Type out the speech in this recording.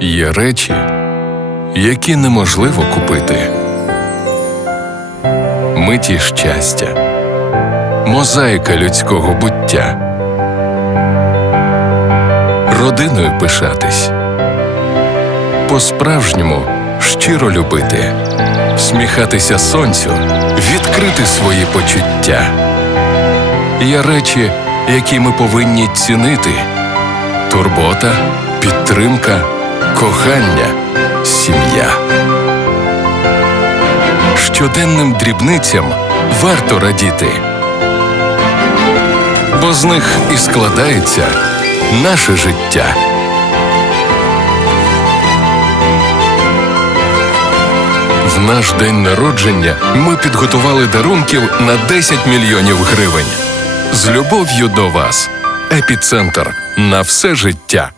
Є речі, які неможливо купити. Миті щастя, мозаїка людського буття. Родиною пишатись, по-справжньому щиро любити, всміхатися сонцю, відкрити свої почуття. Є речі, які ми повинні цінити: турбота, підтримка, кохання, сім'я. Щоденним дрібницям варто радіти, бо з них і складається наше життя. В наш день народження ми підготували дарунків на 10 мільйонів гривень. З любов'ю до вас. Епіцентр на все життя.